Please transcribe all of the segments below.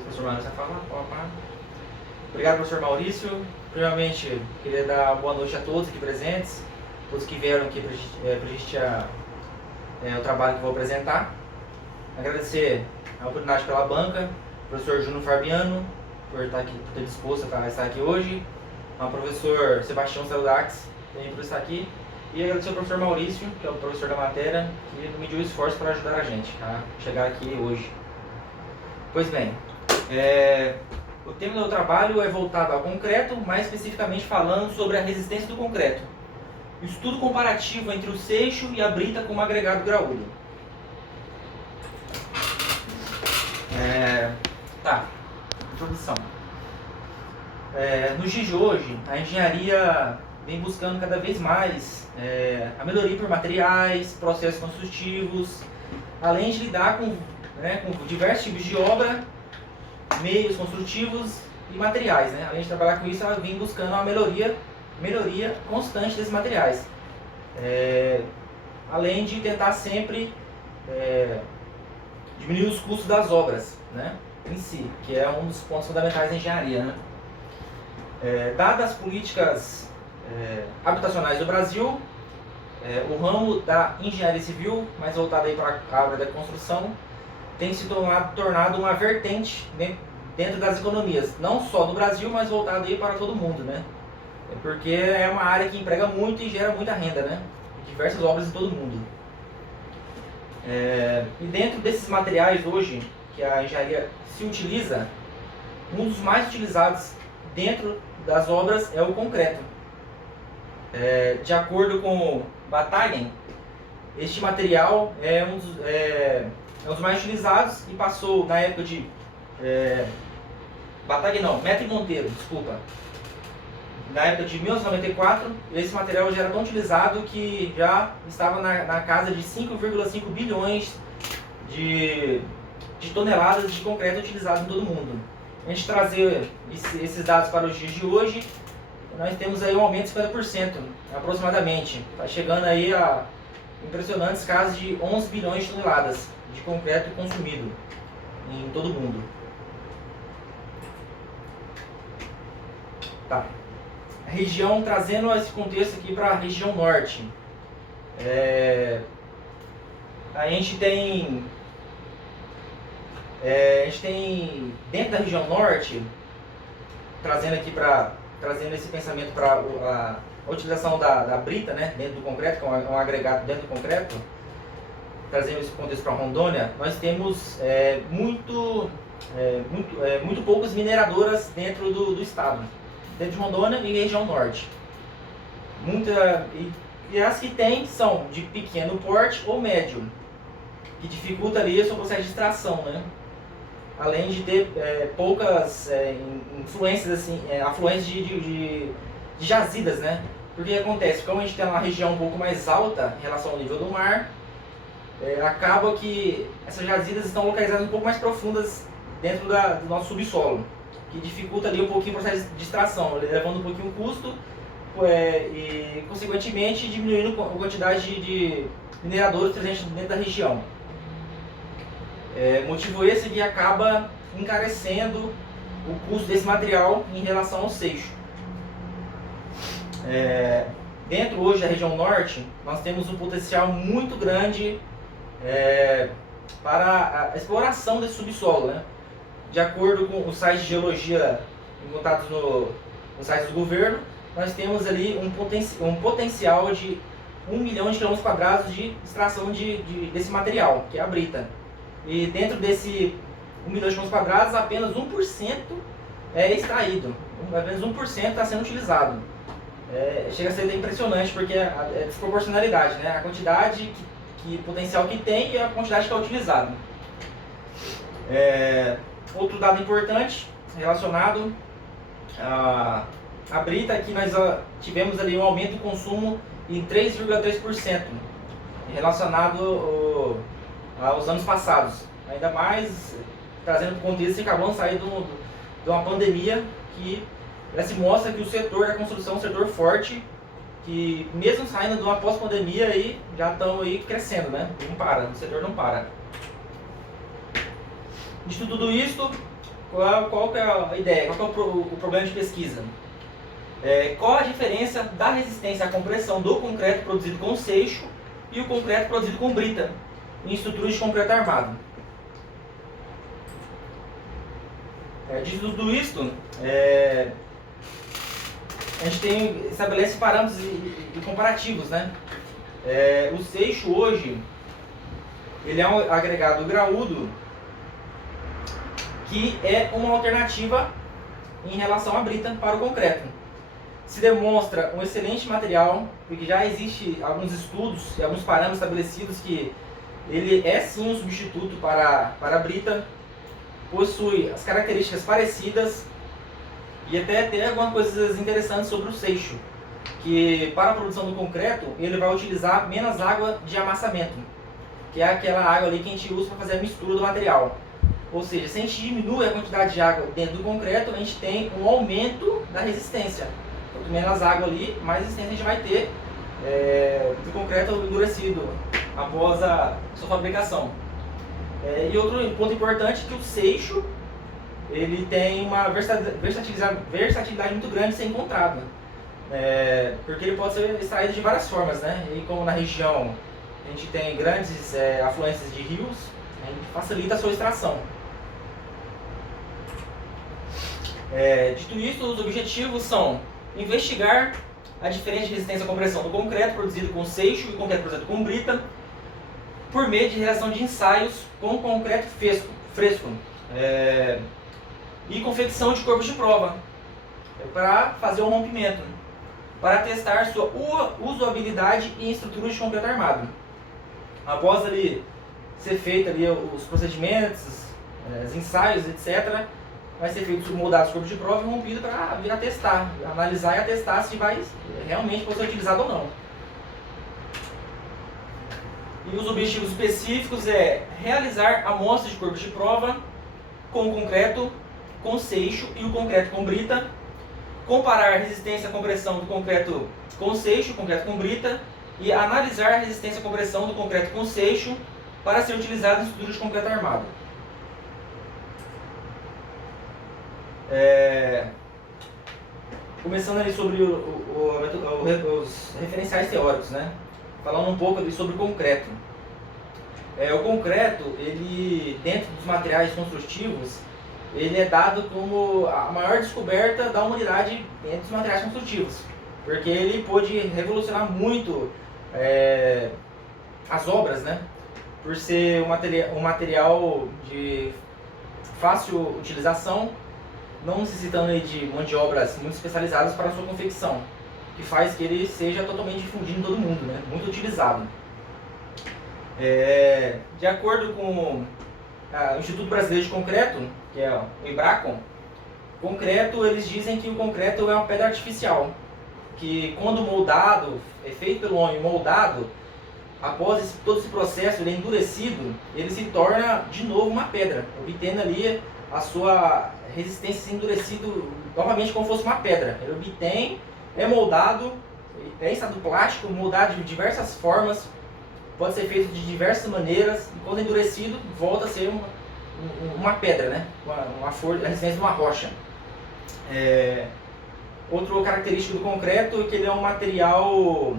Professor Maurício vai falar. Opa. Obrigado, professor Maurício. Primeiramente, queria dar boa noite a todos aqui presentes, todos que vieram aqui para prestigiar o trabalho que eu vou apresentar. Agradecer a oportunidade pela banca, professor Júnior Fabiano, por ter disposto a estar aqui hoje, ao professor Sebastião Sarudax, também por estar aqui, e agradecer ao professor Maurício, que é o professor da matéria, que mediu o esforço para ajudar a gente a chegar aqui hoje. Pois bem, o tema do meu trabalho é voltado ao concreto, mais especificamente falando sobre a resistência do concreto. Estudo comparativo entre o seixo e a brita como agregado graúdo. Introdução. Nos dias de hoje, a engenharia vem buscando cada vez mais a melhoria por materiais, processos construtivos, além de lidar com diversos tipos de obra, meios construtivos e materiais, né? Além de trabalhar com isso, ela vem buscando uma melhoria constante desses materiais, além de tentar sempre diminuir os custos das obras, né, em si, que é um dos pontos fundamentais da engenharia, né? Dadas as políticas habitacionais do Brasil, o ramo da engenharia civil, mais voltado aí para a área da construção, tem se tornado uma vertente dentro das economias, não só do Brasil, mas voltado aí para todo mundo, né? Porque é uma área que emprega muito e gera muita renda, né? Diversas obras em todo mundo. E dentro desses materiais hoje que a engenharia se utiliza, um dos mais utilizados dentro das obras é o concreto. De acordo com Bataille, este material é um dos mais utilizados e passou na época de Meta e Monteiro, desculpa. Na época de 1994, esse material já era tão utilizado que já estava na casa de 5,5 bilhões de toneladas de concreto utilizado em todo o mundo. A gente trazer esses dados para os dias de hoje, nós temos aí um aumento de 50%, aproximadamente. Está chegando aí a impressionantes casas de 11 bilhões de toneladas de concreto consumido em todo o mundo. Tá. A região, trazendo esse contexto aqui para a região norte. A gente tem dentro da região norte, trazendo esse pensamento para a utilização da brita, né, dentro do concreto, que é um agregado dentro do concreto, trazendo esse contexto para Rondônia, nós temos muito poucas mineradoras dentro do estado, dentro de Rondônia e região norte. E as que tem são de pequeno porte ou médio, que dificulta ali o seu processo de extração, né? Além de ter poucas influências, assim, afluências de jazidas, né? Porque acontece, como a gente tem uma região um pouco mais alta em relação ao nível do mar, acaba que essas jazidas estão localizadas um pouco mais profundas dentro do nosso subsolo, que dificulta ali um pouquinho o processo de extração, levando um pouquinho o custo e, consequentemente, diminuindo a quantidade de mineradores presentes dentro da região. Motivo esse que acaba encarecendo o custo desse material em relação ao seixo. Dentro hoje da região norte, nós temos um potencial muito grande para a exploração desse subsolo, né? De acordo com os sites de geologia encontrados no site do governo, nós temos ali um potencial de 1 milhão de quilômetros quadrados de extração desse material, que é a brita. E dentro desse 1 milhão de quilômetros quadrados, apenas 1% é extraído, apenas 1% está sendo utilizado. Chega a ser até impressionante, porque é desproporcionalidade, né? A quantidade potencial que tem e a quantidade que é utilizado. Outro dado importante relacionado à brita, que nós tivemos ali um aumento do consumo em 3,3% relacionado aos anos passados. Ainda mais trazendo para o contexto que acabamos de sair de uma pandemia que se mostra que o setor da construção é um setor forte, que mesmo saindo de uma pós-pandemia aí, já estão aí crescendo, né? Não para, o setor não para. De tudo isso, qual que é a ideia? Qual que é o problema de pesquisa? Qual a diferença da resistência à compressão do concreto produzido com seixo e o concreto produzido com brita em estruturas de concreto armado? De tudo isto, a gente estabelece parâmetros e comparativos, né? O seixo hoje, ele é um agregado graúdo que é uma alternativa em relação à brita para o concreto. Se demonstra um excelente material, porque já existe alguns estudos e alguns parâmetros estabelecidos que ele é sim um substituto para a brita, possui as características parecidas e até tem algumas coisas interessantes sobre o seixo, que para a produção do concreto ele vai utilizar menos água de amassamento, que é aquela água ali que a gente usa para fazer a mistura do material. Ou seja, se a gente diminui a quantidade de água dentro do concreto, a gente tem um aumento da resistência. Quanto menos água ali, mais resistência a gente vai ter do concreto endurecido após a sua fabricação. E outro ponto importante é que o seixo ele tem uma versatilidade muito grande de ser encontrado. Porque ele pode ser extraído de várias formas, né? E como na região a gente tem grandes afluências de rios, a gente facilita a sua extração. Dito isso, os objetivos são investigar a diferença de resistência à compressão do concreto produzido com seixo e concreto produzido com brita por meio de realização de ensaios com concreto fresco e confecção de corpos de prova para fazer um rompimento, para testar sua usabilidade em estruturas de concreto armado. Após ali ser feito ali os procedimentos, os ensaios, etc., vai ser feito moldados os corpos de prova e rompido para vir a testar, analisar e atestar se vai realmente poder ser utilizado ou não. E os objetivos específicos realizar amostras de corpos de prova com o concreto com seixo e o concreto com brita, comparar a resistência à compressão do concreto com seixo, concreto com brita, e analisar a resistência à compressão do concreto com seixo para ser utilizado em estruturas de concreto armado. Começando ali sobre os referenciais teóricos, né? Falando um pouco ali sobre o concreto. O concreto, ele, dentro dos materiais construtivos, ele é dado como a maior descoberta da humanidade dentro dos materiais construtivos, porque ele pôde revolucionar muito as obras, né? Por ser um material de fácil utilização, não necessitando de mão de obras muito especializadas para a sua confecção, que faz que ele seja totalmente difundido em todo mundo, né? Muito utilizado. De acordo com o Instituto Brasileiro de Concreto, que é o IBRACON, concreto, eles dizem que o concreto é uma pedra artificial, que quando moldado, feito pelo homem, moldado, após todo esse processo, ele é endurecido, ele se torna de novo uma pedra, obtendo ali a sua resistência endurecido novamente como fosse uma pedra. Ele obtém, é moldado, é em estado plástico, moldado de diversas formas, pode ser feito de diversas maneiras, e quando endurecido, volta a ser uma pedra, né? a resistência de uma rocha. Outra característica do concreto é que ele é um material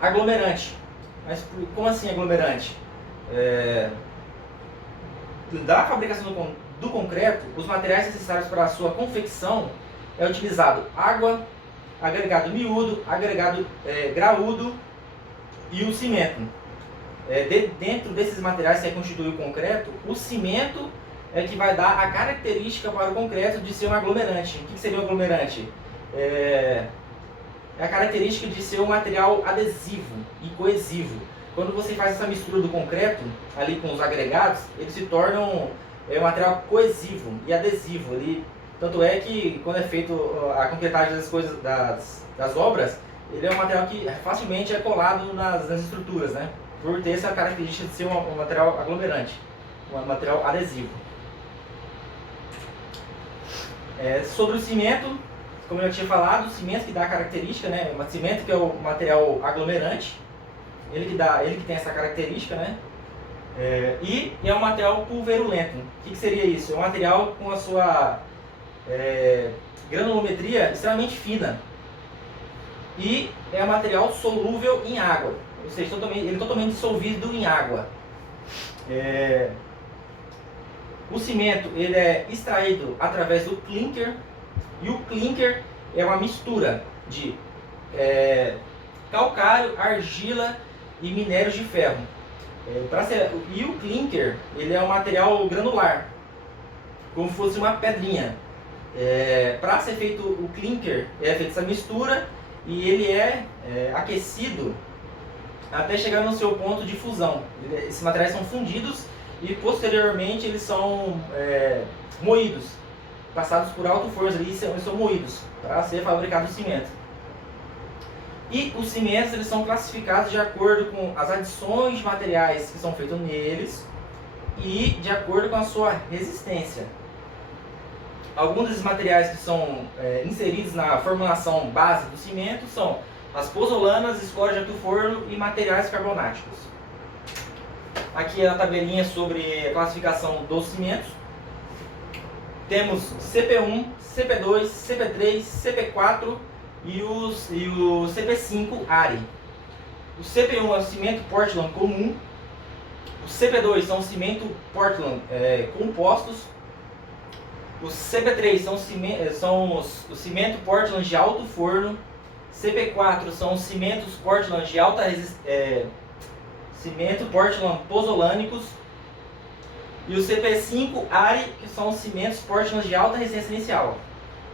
aglomerante. Mas como assim aglomerante? Da fabricação do concreto, os materiais necessários para a sua confecção é utilizado água, agregado miúdo, agregado graúdo e o cimento. Dentro desses materiais que constitui o concreto, o cimento é que vai dar a característica para o concreto de ser um aglomerante. O que seria um aglomerante? É a característica de ser um material adesivo e coesivo. Quando você faz essa mistura do concreto ali com os agregados, eles se tornam um material coesivo e adesivo. Tanto é que quando é feito a concretagem das coisas, das obras, ele é um material que facilmente é colado nas estruturas, né? Por ter essa característica de ser um material aglomerante, um material adesivo. Sobre o cimento, como eu já tinha falado, o cimento que dá a característica, né? O cimento que é o material aglomerante, ele que tem essa característica, né? E é um material pulverulento. O que seria isso? É um material com a sua granulometria extremamente fina. E é um material solúvel em água, ou seja, ele é totalmente dissolvido em água. O cimento ele é extraído através do clinker, e o clinker é uma mistura de calcário, argila e minérios de ferro. E o clinker ele é um material granular, como se fosse uma pedrinha. Para ser feito o clinker, é feita essa mistura e ele é aquecido até chegar no seu ponto de fusão. Esses materiais são fundidos e posteriormente eles são moídos, passados por alto forno ali, eles são moídos para ser fabricado o cimento. E os cimentos eles são classificados de acordo com as adições de materiais que são feitos neles e de acordo com a sua resistência. Alguns desses materiais que são inseridos na formulação base do cimento são as pozolanas, escória de alto forno e materiais carbonáticos. Aqui é a tabelinha sobre a classificação dos cimentos. Temos CP1, CP2, CP3, CP4 e o CP5 ARI. O CP1 é o cimento Portland comum. O CP2 são cimento Portland compostos. Os CP3 são os cimento Portland de alto forno. CP4 são os cimentos Portland de alta cimento Portland pozolânicos. E o CP5 ARI, que são os cimentos Portland de alta resistência inicial.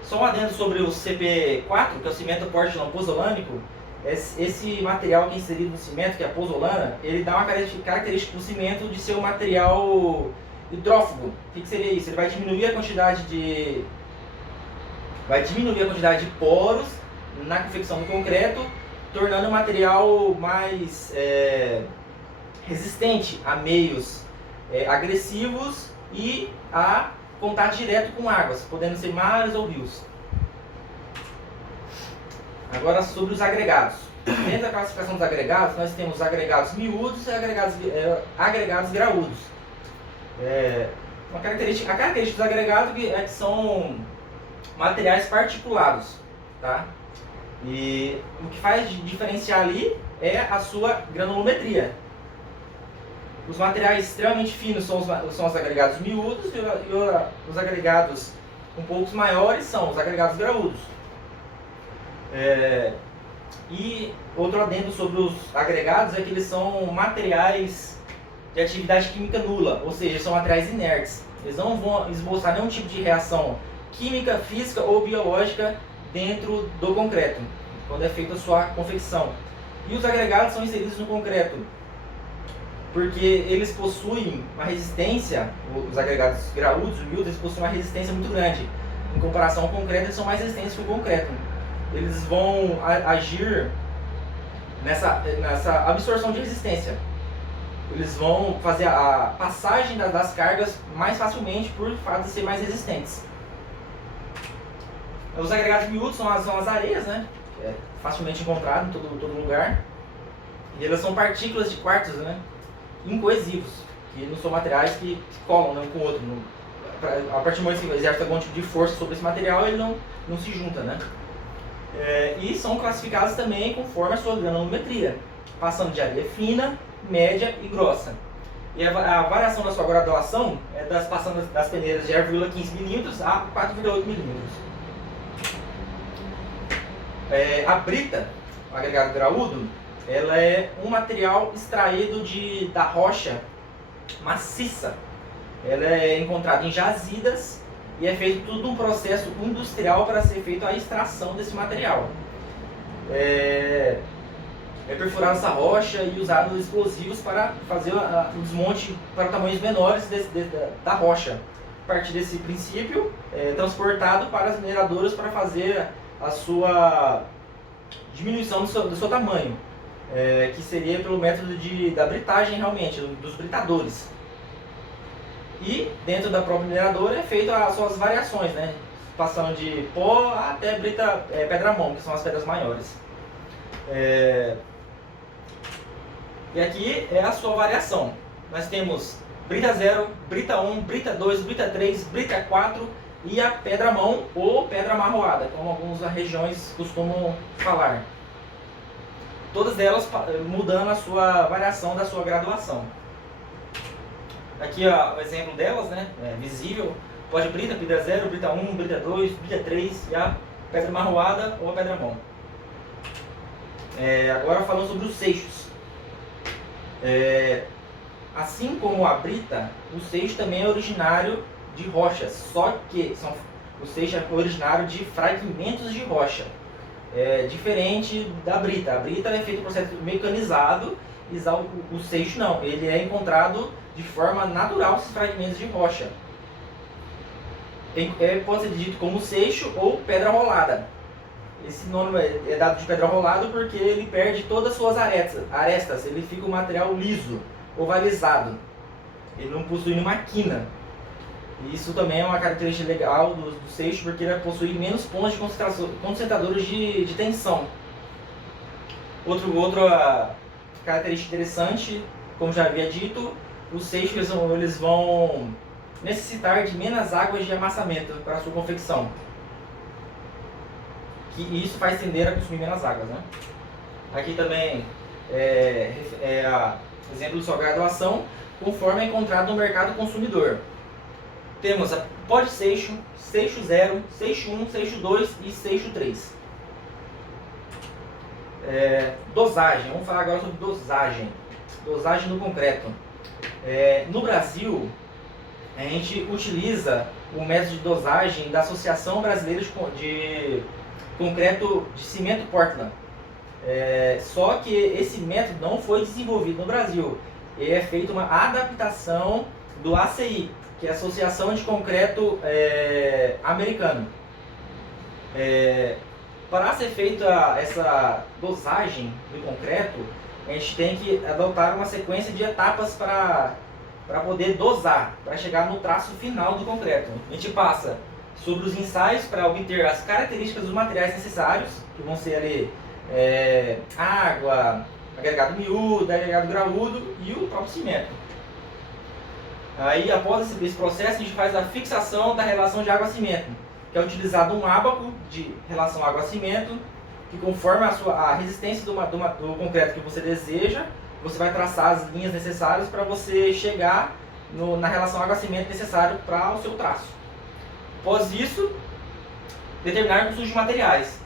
Só um adendo sobre o CP4, que é o cimento Portland pozolânico. Esse material que é inserido no cimento, que é a pozolana, ele dá uma característica do cimento de ser um material hidrófugo. O que seria isso? Ele vai diminuir a quantidade de poros na confecção do concreto, tornando o material mais resistente a meios agressivos e a contato direto com águas, podendo ser mares ou rios. Agora sobre os agregados. Dentro da classificação dos agregados, nós temos agregados miúdos e agregados graúdos. A característica dos agregados é que são materiais particulados, tá? E o que faz diferenciar ali é a sua granulometria. Os materiais extremamente finos são os agregados miúdos e os agregados um pouco maiores são os agregados graúdos. E outro adendo sobre os agregados é que eles são materiais de atividade química nula, ou seja, são materiais inertes. Eles não vão esboçar nenhum tipo de reação química, física ou biológica dentro do concreto, quando é feita a sua confecção. E os agregados são inseridos no concreto porque eles possuem uma resistência, os agregados graúdos, miúdos, eles possuem uma resistência muito grande. Em comparação ao concreto, eles são mais resistentes que o concreto. Eles vão agir nessa absorção de resistência. Eles vão fazer a passagem das cargas mais facilmente por fato de ser mais resistentes. Os agregados miúdos são as areias, né? Que é facilmente encontrado em todo lugar. E elas são partículas de quartos, né? Incoesivos, que não são materiais que colam um com o outro. A partir do momento que exerce algum tipo de força sobre esse material, ele não se junta, né? E são classificados também conforme a sua granulometria, passando de areia fina, média e grossa. E a variação da sua graduação é passando das peneiras de 0,15 mm a 4,8 mm. A brita, o agregado graúdo, ela é um material extraído da rocha maciça. Ela é encontrada em jazidas e é feito todo um processo industrial para ser feita a extração desse material. É perfurada essa rocha e usado explosivos para fazer o desmonte para tamanhos menores da rocha. A partir desse princípio, é transportado para as mineradoras para fazer a sua diminuição do seu tamanho. Que seria pelo método da britagem realmente, dos britadores. E dentro da própria mineradora é feito as suas variações, né? Passando de pó até pedra-mão, que são as pedras maiores. E aqui é a sua variação. nós temos brita 0, brita 1, brita 2, brita 3, brita 4 e a pedra-mão ou pedra amarroada, como algumas regiões costumam falar. Todas elas mudando a sua variação da sua graduação. Aqui ó, o exemplo delas, né, visível, pode brita, brita 0, brita 1, brita 2, brita 3 e a pedra amarroada ou a pedra-mão. Agora falando sobre os seixos. Assim como a brita, o seixo também é originário de rochas, só que o seixo é originário de fragmentos de rocha. Diferente da brita. A brita é feito um processo mecanizado, e o seixo não, ele é encontrado de forma natural esses fragmentos de rocha. Pode ser dito como seixo ou pedra rolada. Esse nome é dado de pedra rolada porque ele perde todas as suas arestas, ele fica um material liso, ovalizado. Ele não possui nenhuma quina. Isso também é uma característica legal do seixo, porque ele possui menos pontos de concentradores de tensão. Outra característica interessante, como já havia dito, os seixos eles vão necessitar de menos águas de amassamento para a sua confecção. E isso faz tender a consumir menos águas, né? Aqui também exemplo de sua graduação, conforme é encontrado no mercado consumidor. Temos a pó de seixo, seixo 0, seixo 1, seixo 2 e seixo 3. Dosagem, vamos falar agora sobre dosagem. Dosagem do concreto. No Brasil, a gente utiliza o método de dosagem da Associação Brasileira de Concreto de Cimento Portland. Só que esse método não foi desenvolvido no Brasil. É feita uma adaptação do ACI, que é a Associação de Concreto Americano. Para ser feita essa dosagem do concreto, a gente tem que adotar uma sequência de etapas para poder dosar, para chegar no traço final do concreto. A gente passa sobre os ensaios para obter as características dos materiais necessários, que vão ser ali água, agregado miúdo, agregado graúdo e o próprio cimento. Aí, após esse processo, a gente faz a fixação da relação de água-cimento, que é utilizado um ábaco de relação água-cimento, que conforme a resistência do concreto que você deseja, você vai traçar as linhas necessárias para você chegar na relação água-cimento necessário para o seu traço. Após isso, determinar os usos de materiais.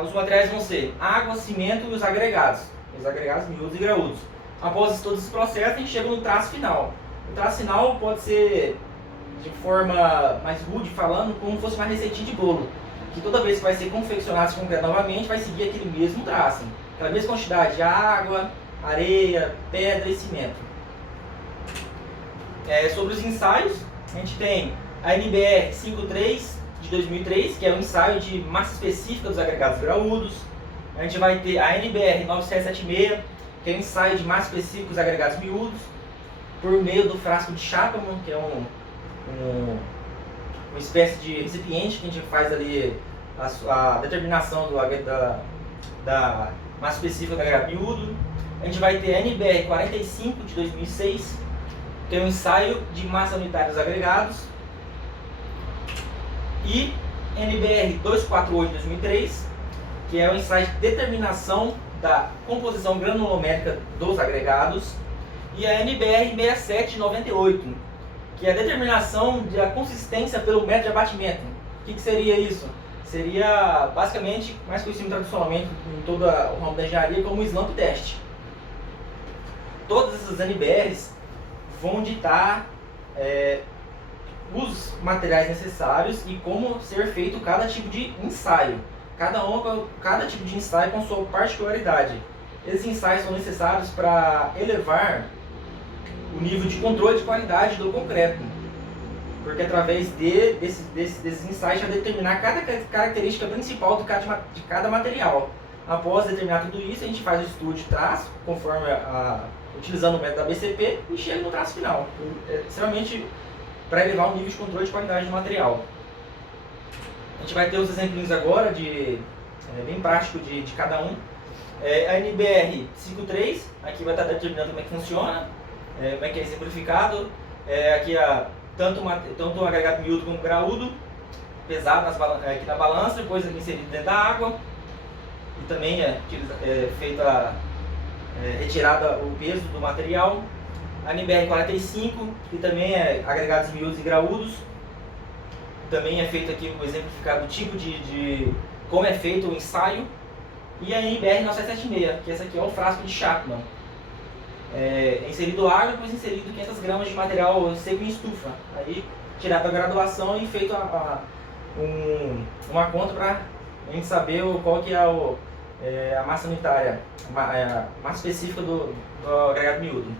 Os materiais vão ser água, cimento e os agregados miúdos e graúdos. Após todo esse processo, a gente chega no traço final. O traço final pode ser de forma mais rude, falando como se fosse uma receitinha de bolo, que toda vez que vai ser confeccionado esse concreto novamente, vai seguir aquele mesmo traço, aquela mesma quantidade de água, areia, pedra e cimento. Sobre os ensaios, a gente tem a NBR 53 de 2003, que é um ensaio de massa específica dos agregados graúdos. A gente vai ter a NBR 9776, que é um ensaio de massa específica dos agregados miúdos, por meio do frasco de Chapman, que é uma espécie de recipiente que a gente faz ali a determinação da massa específica do agregado miúdo. A gente vai ter a NBR 45 de 2006, que é um ensaio de massa unitária dos agregados, e NBR 248 de 2003, que é o ensaio de determinação da composição granulométrica dos agregados, e a NBR 67 de 98, que é a determinação da consistência pelo método de abatimento. O que seria isso? Seria basicamente, mais conhecido tradicionalmente em todo o ramo da engenharia, como o slump test. Todas essas NBRs vão ditar os materiais necessários e como ser feito cada tipo de ensaio. Cada tipo de ensaio com sua particularidade. Esses ensaios são necessários para elevar o nível de controle de qualidade do concreto, porque através desses ensaios já determinar cada característica principal de cada material. Após determinar tudo isso, a gente faz o estudo de traço, conforme utilizando o método da BCP, e chega no traço final, extremamente para elevar o nível de controle de qualidade do material. A gente vai ter os exemplinhos agora, bem prático de cada um. A NBR 53, aqui vai estar determinando como é que funciona. como é que é exemplificado. Aqui tanto o agregado miúdo como graúdo, pesado aqui na balança, depois aqui inserido dentro da água. E também feita retirada o peso do material. A NBR 45, que também é agregados miúdos e graúdos. Também é feito aqui o exemplificado do tipo de como é feito o ensaio. E a NBR 9776, que essa aqui é o frasco de Chapman. Inserido água, depois inserido 500 gramas de material seco em estufa. Aí tirado a graduação e feito uma conta para a gente saber qual que é a massa unitária, a massa específica do agregado miúdo.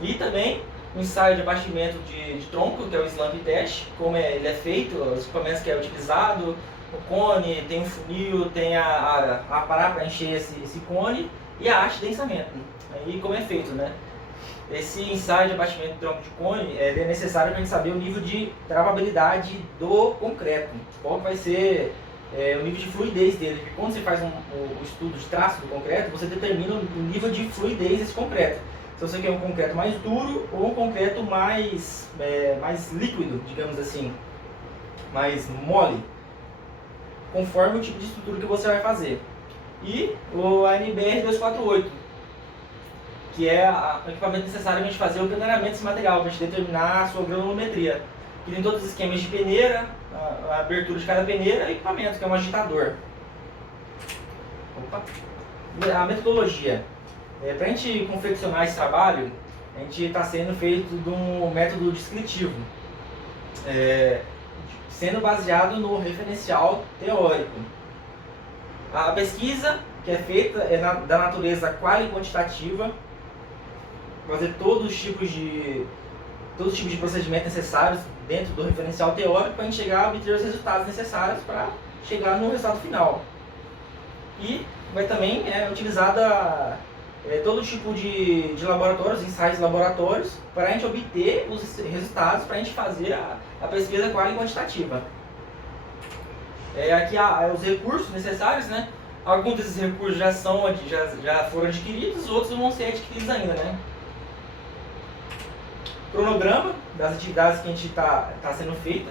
E também o ensaio de abatimento de tronco, que é o slump test, como ele é feito, os equipamentos que é utilizado, o cone, tem um funil, tem a parada para encher esse cone e a haste de densamento. Aí como é feito, né? Esse ensaio de abatimento de tronco de cone é necessário para a gente saber o nível de travabilidade do concreto, qual vai ser o nível de fluidez dele. Porque quando você faz o estudo de traço do concreto, você determina o nível de fluidez desse concreto. Se você quer um concreto mais duro ou um concreto mais líquido, digamos assim, mais mole, conforme o tipo de estrutura que você vai fazer. E o ANBR 248, que é o equipamento necessário para a gente fazer o peneiramento desse material, para a gente determinar a sua granulometria. Que tem todos os esquemas de peneira, a abertura de cada peneira e equipamento, que é um agitador. A metodologia. Para a gente confeccionar esse trabalho, a gente está sendo feito de um método descritivo, sendo baseado no referencial teórico. A pesquisa que é feita é da natureza quali quantitativa, fazer todos os tipos de procedimentos necessários dentro do referencial teórico para a gente chegar a obter os resultados necessários para chegar no resultado final. E vai também utilizada todo tipo de laboratórios, ensaios laboratórios, para a gente obter os resultados, para a gente fazer a pesquisa quali quantitativa. Aqui há os recursos necessários, né? Alguns desses recursos já foram adquiridos, outros vão ser adquiridos ainda, né? Cronograma das atividades que a gente está sendo feita.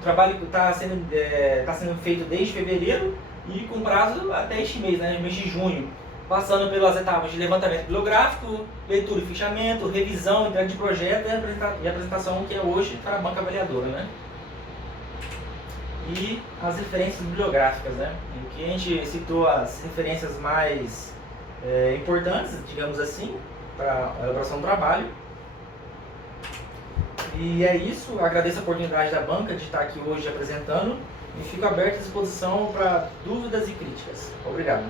O trabalho está sendo feito desde fevereiro e com prazo até este mês, né? Mês de junho. Passando pelas etapas de levantamento bibliográfico, leitura e fichamento, revisão, entrega de projeto e apresentação, que é hoje para a banca avaliadora, né? E as referências bibliográficas, né? Em que a gente citou as referências mais importantes, digamos assim, para a elaboração do trabalho. E é isso, agradeço a oportunidade da banca de estar aqui hoje apresentando e fico aberto à disposição para dúvidas e críticas. Obrigado.